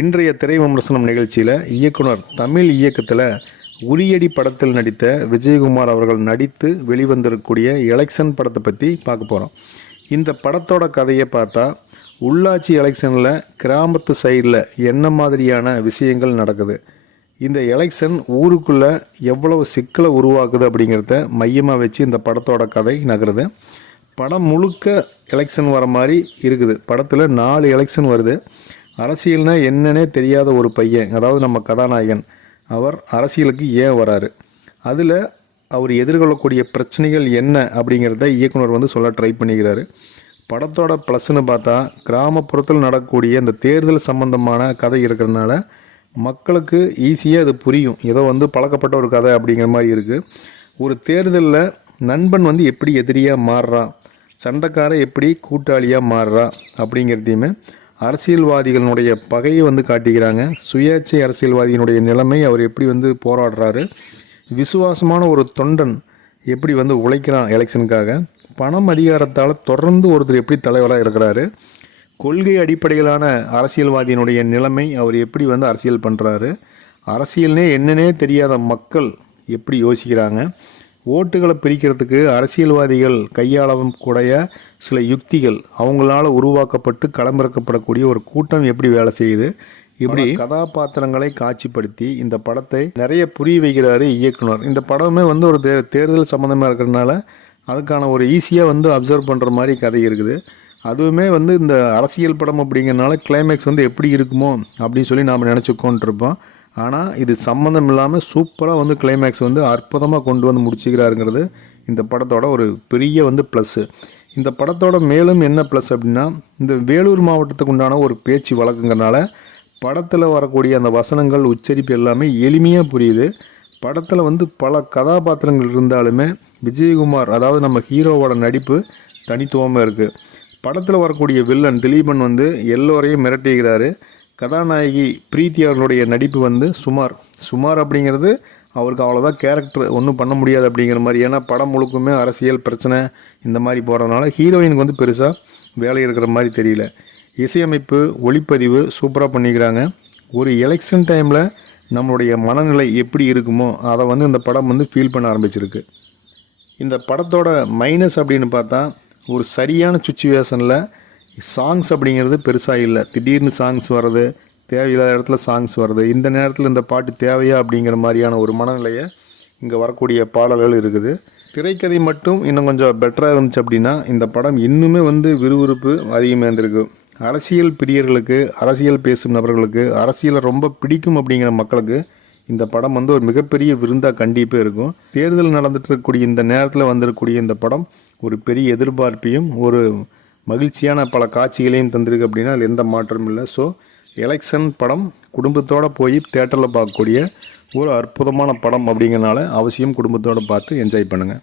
இன்றைய திரை விமர்சனம் நிகழ்ச்சியில் இயக்குனர் தமிழ் இயக்கத்தில் உரியடி படத்தில் நடித்த விஜயகுமார் அவர்கள் நடித்து வெளிவந்திருக்கக்கூடிய எலெக்ஷன் படத்தை பற்றி பார்க்க போகிறோம். இந்த படத்தோட கதையை பார்த்தா உள்ளாட்சி எலெக்ஷனில் கிராமத்து சைடில் என்ன மாதிரியான விஷயங்கள் நடக்குது, இந்த எலெக்ஷன் ஊருக்குள்ளே எவ்வளவு சிக்கலை உருவாக்குது அப்படிங்கிறத மையமாக வச்சு இந்த படத்தோட கதை நகருது. படம் முழுக்க எலெக்ஷன் வர மாதிரி இருக்குது. படத்தில் 4 எலெக்ஷன் வருது. அரசியல்னா என்னன்னே தெரியாத ஒரு பையன், அதாவது நம்ம கதாநாயகன், அவர் அரசியலுக்கு ஏன் வராரு, அதில் அவர் எதிர்கொள்ளக்கூடிய பிரச்சனைகள் என்ன அப்படிங்கிறத இயக்குனர் சொல்ல ட்ரை பண்ணிக்கிறாரு. படத்தோட ப்ளஸ்ன்னு பார்த்தா கிராமப்புறத்தில் நடக்கக்கூடிய இந்த தேர்தல் சம்பந்தமான கதை இருக்கிறதுனால மக்களுக்கு ஈஸியாக அது புரியும். ஏதோ பழக்கப்பட்ட ஒரு கதை அப்படிங்கிற மாதிரி இருக்குது. ஒரு தேர்தலில் நண்பன் எப்படி எதிரியாக மாறுறான், சண்டைக்கார எப்படி கூட்டாளியாக மாறுறா அப்படிங்கிறதையுமே, அரசியல்வாதிகளுடைய பகையை காட்டிக்கிறாங்க. சுயேட்சை அரசியல்வாதியினுடைய நிலைமை, அவர் எப்படி போராடுறாரு, விசுவாசமான ஒரு தொண்டன் எப்படி உழைக்கிறான் எலெக்ஷனுக்காக, பணம் அதிகாரத்தால் தொடர்ந்து ஒருத்தர் எப்படி தலைவராக இருக்கிறாரு, கொள்கை அடிப்படையிலான அரசியல்வாதியினுடைய நிலைமை, அவர் எப்படி அரசியல் பண்ணுறாரு, அரசியல்னே என்னன்னே தெரியாத மக்கள் எப்படி யோசிக்கிறாங்க, ஓட்டுகளை பிரிக்கிறதுக்கு அரசியல்வாதிகள் கையாளவும் கூடிய சில யுக்திகள், அவங்களால உருவாக்கப்பட்டு களமிறக்கப்படக்கூடிய ஒரு கூட்டம் எப்படி வேலை செய்யுது, இப்படி கதாபாத்திரங்களை காட்சிப்படுத்தி இந்த படத்தை நிறைய புரிய வைக்கிறாரு இயக்குனர். இந்த படமே ஒரு தேர்தல் சம்மந்தமாக இருக்கிறதுனால அதுக்கான ஒரு ஈஸியாக அப்சர்வ் பண்ணுற மாதிரி கதை இருக்குது. அதுவுமே இந்த அரசியல் படம் அப்படிங்கிறனால கிளைமேக்ஸ் எப்படி இருக்குமோ அப்படின்னு சொல்லி நாம் நினச்சிக்கோன்ட்ருப்போம். ஆனால் இது சம்மந்தம் இல்லாமல் சூப்பராக கிளைமேக்ஸ் அற்புதமாக கொண்டு முடிச்சுக்கிறாருங்கிறது இந்த படத்தோட ஒரு பெரிய ப்ளஸ்ஸு. இந்த படத்தோட மேலும் என்ன ப்ளஸ் அப்படின்னா, இந்த வேலூர் மாவட்டத்துக்கு உண்டான ஒரு பேச்சு வழக்குங்கிறனால படத்தில் வரக்கூடிய அந்த வசனங்கள், உச்சரிப்பு எல்லாமே எளிமையாக புரியுது. படத்தில் பல கதாபாத்திரங்கள் இருந்தாலுமே விஜயகுமார், அதாவது நம்ம ஹீரோவோட நடிப்பு தனித்துவமாக இருக்குது. படத்தில் வரக்கூடிய வில்லன் திலீபன் எல்லோரையும் மிரட்டுகிறாரு. கதாநாயகி பிரீத்தி அவர்களுடைய நடிப்பு சுமார் அப்படிங்கிறது, அவருக்கு அவ்வளோதான் கேரக்டர் ஒன்றும் பண்ண முடியாது அப்படிங்கிற மாதிரி. ஏன்னா படம் முழுக்குமே அரசியல் பிரச்சனை இந்த மாதிரி போகிறதுனால ஹீரோயினுக்கு பெருசாக வேலை இருக்கிற மாதிரி தெரியல. இசையமைப்பு, ஒளிப்பதிவு சூப்பராக பண்ணிக்கிறாங்க. ஒரு எலெக்ஷன் டைமில் நம்மளுடைய மனநிலை எப்படி இருக்குமோ அதை இந்த படம் ஃபீல் பண்ண ஆரம்பிச்சிருக்கு. இந்த படத்தோட மைனஸ் அப்படின்னு பார்த்தா, ஒரு சரியான சுச்சுவேஷனில் சாங்ஸ் அப்படிங்கிறது பெருசாக இல்லை. திடீர்னு சாங்ஸ் வர்றது, தேவையில்லாத இடத்துல சாங்ஸ் வருது, இந்த நேரத்தில் இந்த பாட்டு தேவையா அப்படிங்கிற மாதிரியான ஒரு மனநிலையை இங்கே வரக்கூடிய பாடல்கள் இருக்குது. திரைக்கதை மட்டும் இன்னும் கொஞ்சம் பெட்டராக இருந்துச்சு அப்படின்னா இந்த படம் இன்னுமே விறுவிறுப்பு அதிகமாக இருந்திருக்கு. அரசியல் பிரியர்களுக்கு, அரசியல் பேசும் நபர்களுக்கு, அரசியலை ரொம்ப பிடிக்கும் அப்படிங்கிற மக்களுக்கு இந்த படம் ஒரு மிகப்பெரிய விருந்தாக கண்டிப்பாக இருக்கும். தேர்தல் நடந்துட்டு இருக்கக்கூடிய இந்த நேரத்தில் வந்திருக்கக்கூடிய இந்த படம் ஒரு பெரிய எதிர்பார்ப்பையும் ஒரு மகிழ்ச்சியான பல காட்சிகளையும் தந்திருக்கு அப்படின்னா அதில் எந்த மாற்றமும் இல்லை. ஸோ எலெக்ஷன் படம் குடும்பத்தோடு போய் தேட்டரில் பார்க்கக்கூடிய ஒரு அற்புதமான படம் அப்படிங்கிறனால அவசியம் குடும்பத்தோடு பார்த்து என்ஜாய் பண்ணுங்கள்.